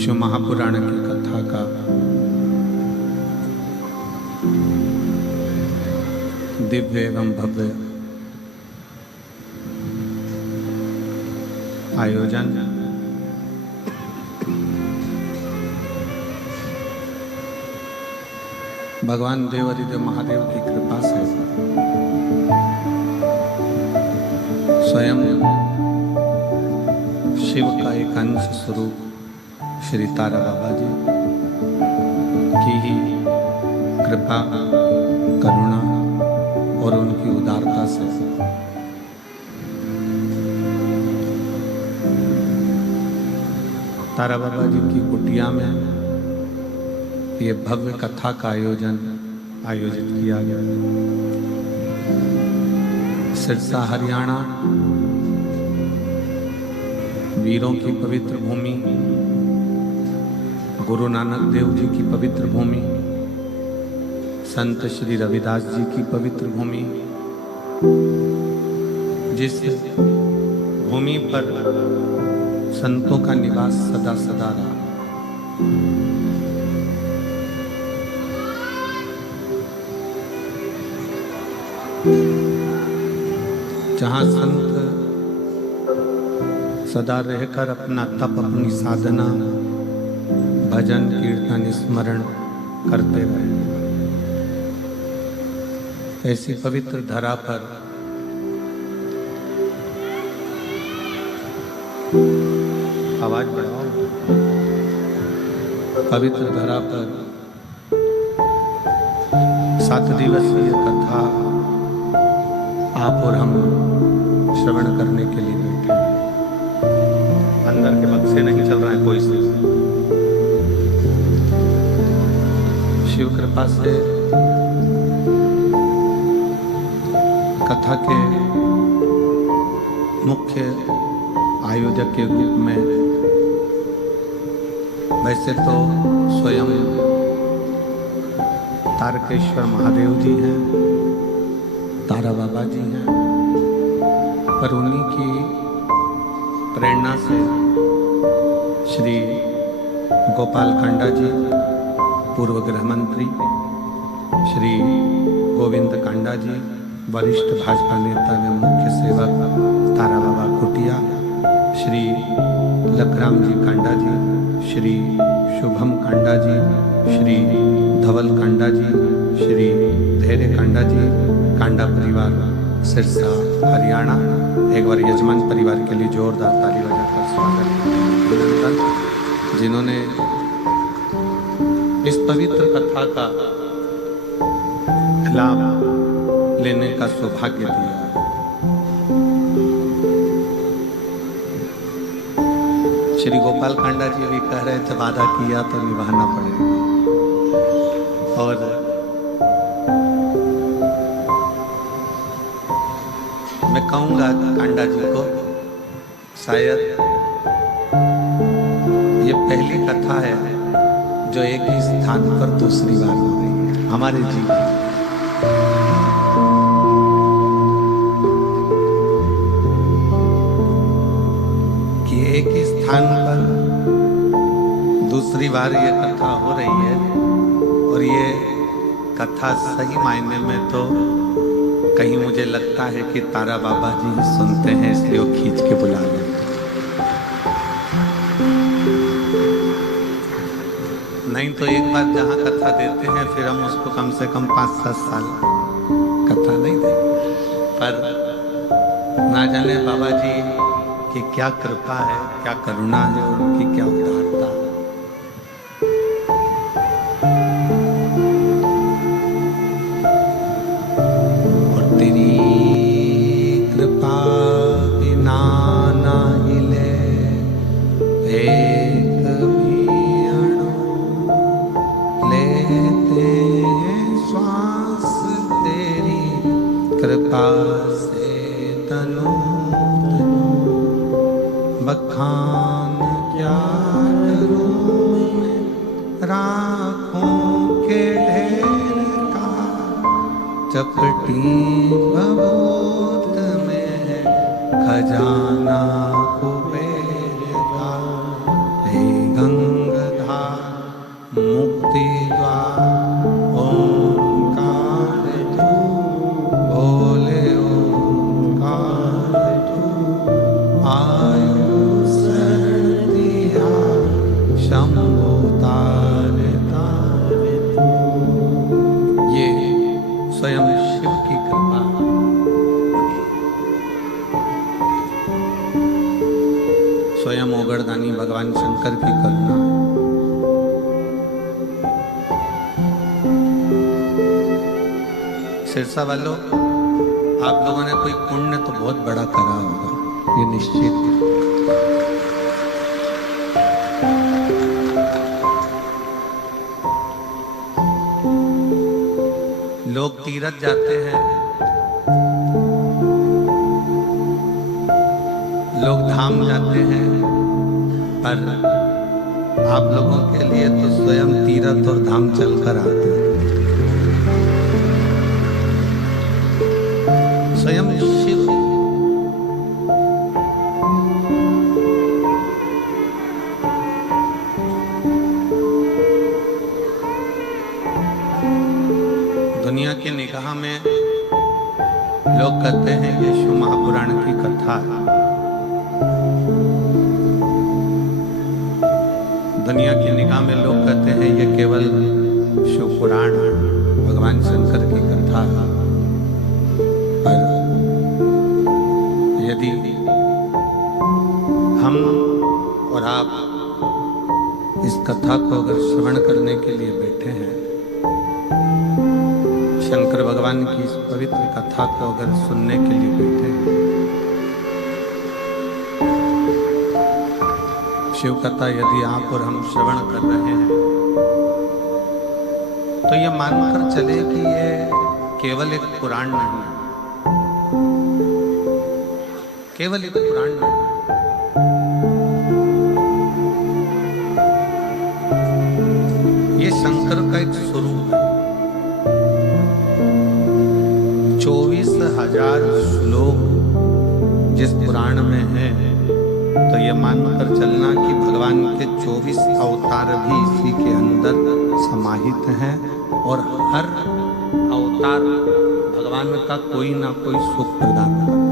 शिव महापुराण की कथा का दिव्य एवं भव्य आयोजन भगवान देवादिदेव महादेव की कृपा से स्वयं शिव का एक अंश स्वरूप श्री तारा बाबा जी की ही कृपा करुणा और उनकी उदारता से तारा बाबा जी की कुटिया में ये भव्य कथा का आयोजित किया गया। सिरसा हरियाणा वीरों की पवित्र भूमि, गुरु नानक देव जी की पवित्र भूमि, संत श्री रविदास जी की पवित्र भूमि, जिस भूमि पर संतों का निवास सदा सदा रहा। जहाँ संत सदा रहकर अपना तप, अपनी साधना, भजन, कीर्तन, स्मरण करते रहे, ऐसी पवित्र धरा पर आवाज बढ़ाओ। पवित्र धरा पर 7 दिवसीय कथा आप और हम श्रवण करने के लिए बैठे हैं। अंदर के बक्से नहीं चल रहा है कोई से। शिव कृपा से कथा के मुख्य आयोजक के रूप में वैसे तो स्वयं तारकेश्वर महादेव जी हैं, तारा बाबा जी हैं, पर उन्हीं की प्रेरणा से श्री गोपाल कांडा जी, पूर्व गृह मंत्री, श्री गोविंद कांडा जी, वरिष्ठ भाजपा नेता एवं मुख्य सेवक तारा बाबा कुटिया, श्री लखराम जी कांडा जी, श्री शुभम कांडा जी, श्री धवल कांडा जी, श्री धैर्य कांडा जी, कांडा परिवार सिरसा हरियाणा। एक बार यजमान परिवार के लिए जोरदार ताली बजाकर स्वागत। जिन्होंने इस पवित्र कथा का लाभ लेने का सौभाग्य दिया। श्री गोपाल कांडा जी भी कह रहे थे वादा किया तो निभाना पड़ेगा, और मैं कहूंगा कांडा जी को, शायद ये पहली कथा है जो एक ही स्थान पर दूसरी बार हो रही है हमारे जी की। कि एक ही स्थान पर दूसरी बार ये कथा हो रही है, और ये कथा सही मायने में तो कहीं मुझे लगता है कि तारा बाबा जी सुनते हैं, इसलिए वो खींच के बुला लेते। नहीं तो एक बार जहाँ कथा देते हैं फिर हम उसको कम से कम 5-7 साल कथा नहीं देंगे। पर ना जाने बाबा जी की क्या कृपा है, क्या करुणा है, उनकी क्या उदारता है। कृपा से तनु बखान क्या करूं, राखों के ढेर का चपटी बबूत में खजाना कुबेर का। हे गंगा शंकर की करुणा है। सिरसा वालों, आप लोगों ने कोई पुण्य तो बहुत बड़ा करा होगा, ये निश्चित है। लोग तीरथ जाते हैं, लोग धाम जाते हैं, पर आप लोगों के लिए तो स्वयं तीरथ और धाम चलकर आते हैं। स्वयं शिव दुनिया की निगाह में लोग कहते हैं ये शिव महापुराण की कथा है। दुनिया की निगाह में लोग कहते हैं ये केवल शिव पुराण है, भगवान शंकर की कथा है। पर यदि हम और आप इस कथा को अगर श्रवण करने के लिए बैठे हैं, शंकर भगवान की इस पवित्र कथा को अगर सुनने के लिए बैठे हैं, शिव कथा यदि आप और हम श्रवण कर रहे हैं, तो ये मानकर चले कि ये केवल एक पुराण नहीं है, केवल एक पुराण नहीं, ये शंकर का एक स्वरूप है। 24,000 श्लोक जिस पुराण में है, तो ये मानकर चलना कि भगवान के 24 अवतार भी इसी के अंदर समाहित हैं और हर अवतार भगवान का कोई ना कोई सुख प्रदान करता है।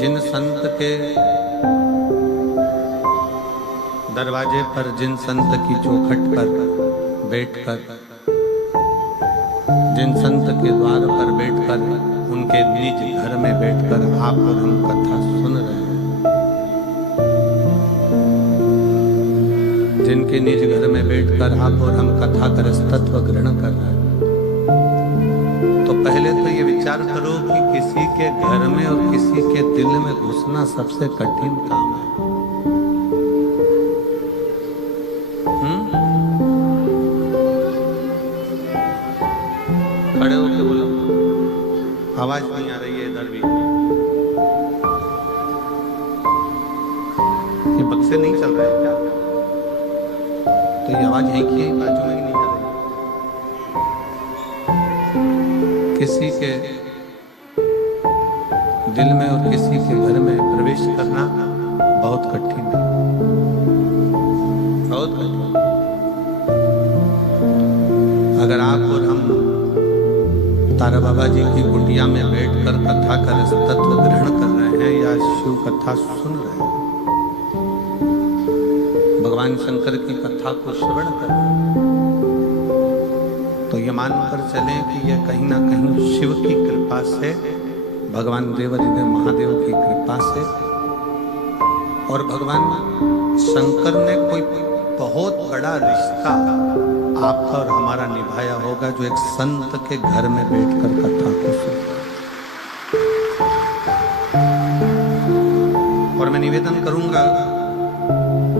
जिन संत के दरवाजे पर, जिन संत की चौखट पर बैठकर, जिन संत के द्वार पर बैठकर, उनके निज घर में बैठकर आप और हम कथा सुन रहे हैं, जिनके निज घर में बैठकर आप और हम कथा का रसतत्व ग्रहण कर रहे हैं, तो पहले तो ये विचार करो कि किसी के घर में और किसी के दिल में घुसना सबसे कठिन काम है। खड़े होके बोलो, आवाज नहीं आ रही है इधर भी। ये बक्से नहीं चल रहे हैं क्या? तो ये आवाज है कि बाजू में ही नहीं आ रही। किसी के दिल में और किसी के घर में प्रवेश करना बहुत कठिन है, बहुत कठिन। अगर आप और हम तारा बाबा जी की कुटिया में बैठकर कथा का रसतत्व ग्रहण कर रहे हैं या शिव कथा सुन रहे हैं, भगवान शंकर की कथा को श्रवण कर रहे हैं, तो ये मानकर चलें कि यह कहीं ना कहीं शिव की कृपा से, भगवान देवाधिदेव महादेव की कृपा से, और भगवान शंकर ने कोई बहुत बड़ा रिश्ता आपका और हमारा निभाया होगा, जो एक संत के घर में बैठकर कथा को सुनता। और मैं निवेदन करूंगा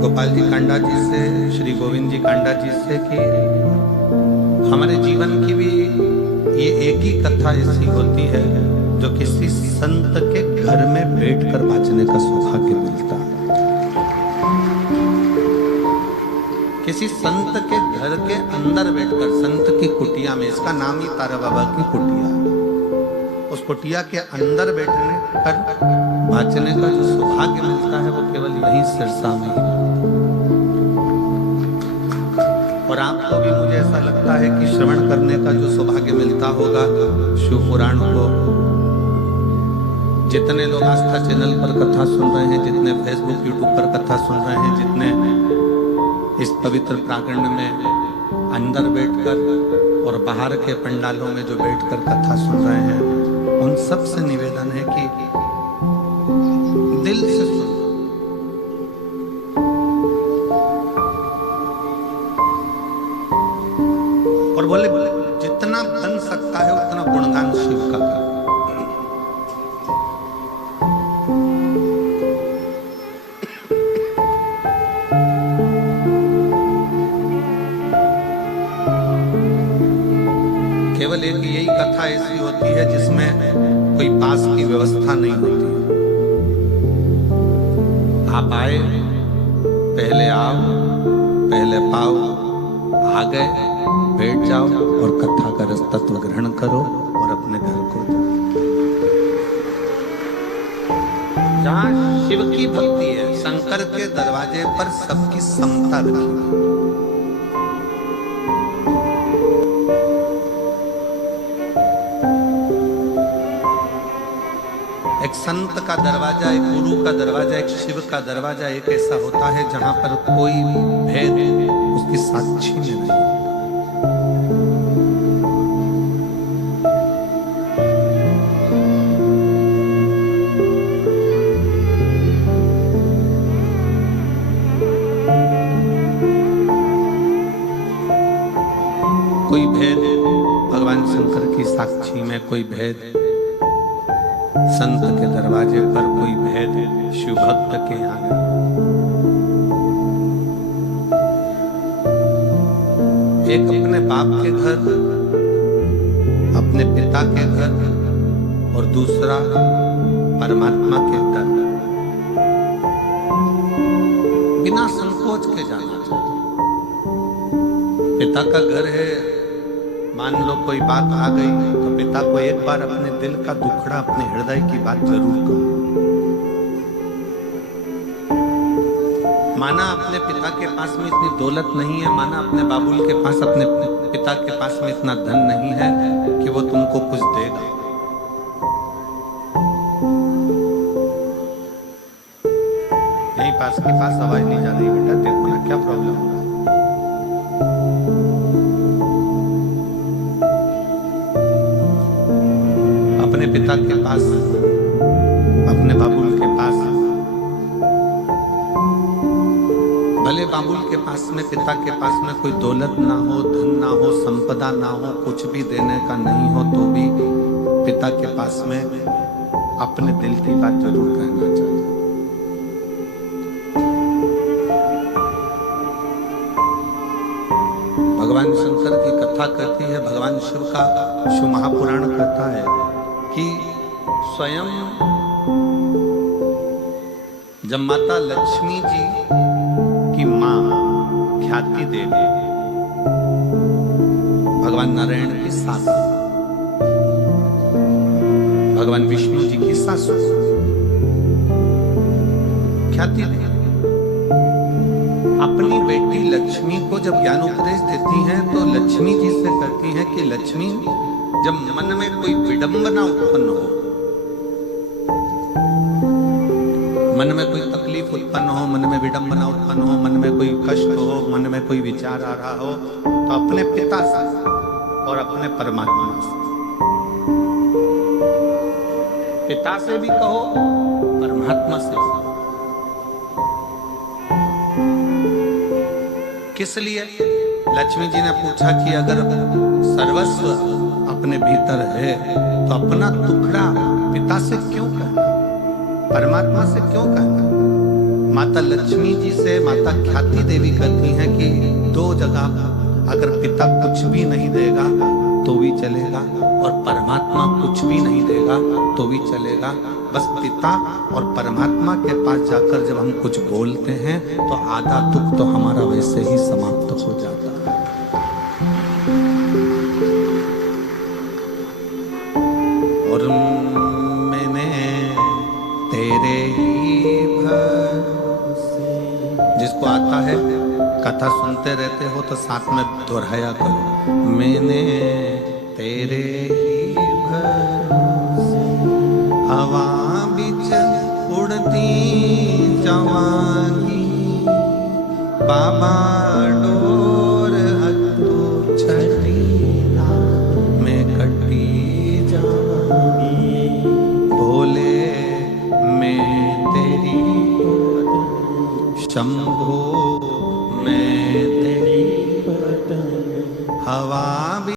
गोपाल जी कांडा जी से, श्री गोविंद जी कांडा जी से, कि हमारे जीवन की भी ये एक ही कथा ऐसी होती है जो किसी संत के घर में बैठकर वाचने का सौभाग्य मिलता है। किसी संत के घर के अंदर बैठकर, संत की कुटिया में, इसका नाम ही तारा बाबा की कुटिया, उस कुटिया के अंदर बैठने कर वाचने का जो सौभाग्य मिलता है वो केवल यही सिरसा में ही। और आपको भी, मुझे ऐसा लगता है कि श्रवण करने का जो सौभाग्य मिलता होगा शिव पुराण को, जितने लोग आस्था चैनल पर कथा सुन रहे हैं, जितने फेसबुक यूट्यूब पर कथा सुन रहे हैं, जितने इस पवित्र प्रांगण में अंदर बैठकर और बाहर के पंडालों में जो बैठकर कथा सुन रहे हैं, उन सब से निवेदन है कि दिल से सुनो। और बोले जितना बन सकता है उतना गुणगान शिव का करो। केवल एक यही कथा ऐसी होती है जिसमें कोई पास की व्यवस्था नहीं होती। आप आए, पहले आओ, पहले पाओ, आ गए, बैठ जाओ और कथा का रस तत्व ग्रहण करो और अपने घर को जाओ। जहां शिव की भक्ति है, शंकर के दरवाजे पर सबकी समता रखी। एक संत का दरवाजा, एक गुरु का दरवाजा, एक शिव का दरवाजा एक ऐसा होता है जहां पर कोई भेद उसकी साक्षी में नहीं। कोई भेद भगवान शंकर की साक्षी में, कोई भेद संत के दरवाजे पर, कोई भेद शिव भक्त के आगे। एक अपने बाप के घर, अपने पिता के घर, और दूसरा परमात्मा के घर। बिना संकोच के जाना चाहिए। पिता का घर है, मान लो कोई बात आ गई तो पिता को एक बार अपने दिल का दुखड़ा, अपने हृदय की बात जरूर कहो। माना अपने पिता के पास में इतनी दौलत नहीं है, माना अपने बाबुल के पास, अपने पिता के पास में इतना धन नहीं है कि वो तुमको कुछ देगा। यही पास के पास आवाज नहीं जा रही बेटा, देखो ना क्या प्रॉब्लम है। अपने पिता के पास, अपने बाबुल के पास, भले बाबुल के पास में, पिता के पास में कोई दौलत ना हो, धन ना हो, संपदा ना हो, कुछ भी देने का नहीं हो, तो भी पिता के पास में अपने दिल की बात जरूर कहना चाहिए। भगवान शंकर की कथा कहती है, भगवान शिव का शिव महापुराण कहता है कि स्वयं जब माता लक्ष्मी जी की मां ख्याति देवी, भगवान नारायण की सासू, भगवान विष्णु जी की सासू ख्याति देवी अपनी बेटी लक्ष्मी को जब ज्ञान उपदेश देती हैं तो लक्ष्मी जी से कहती हैं कि लक्ष्मी, जब मन में कोई विडंबना उत्पन्न हो, मन में कोई तकलीफ उत्पन्न हो, मन में विडंबना उत्पन्न हो, मन में कोई कष्ट हो, मन में कोई विचार आ रहा हो, तो अपने पिता से और अपने परमात्मा से, पिता से भी कहो, परमात्मा से भी। किस लिए? लक्ष्मी जी ने पूछा कि अगर सर्वस्व अपने भीतर है तो अपना टुकड़ा पिता से क्यों कहना, परमात्मा से क्यों कहना? माता लक्ष्मी जी से माता ख्याति देवी कहती हैं कि दो जगह अगर पिता कुछ भी नहीं देगा तो भी चलेगा और परमात्मा कुछ भी नहीं देगा तो भी चलेगा। बस पिता और परमात्मा के पास जाकर जब हम कुछ बोलते हैं तो आधा दुख तो हमारा वैसे ही समाप्त हो जाता है। और मैंने तेरे ही भरोसे, जिसको आता है कथा सुनते रहते हो तो साथ में दोहराया करो, मैंने तेरे ही भरोसे हवा बिच उड़ती जवानी, बाबा डोर हत्तू हवा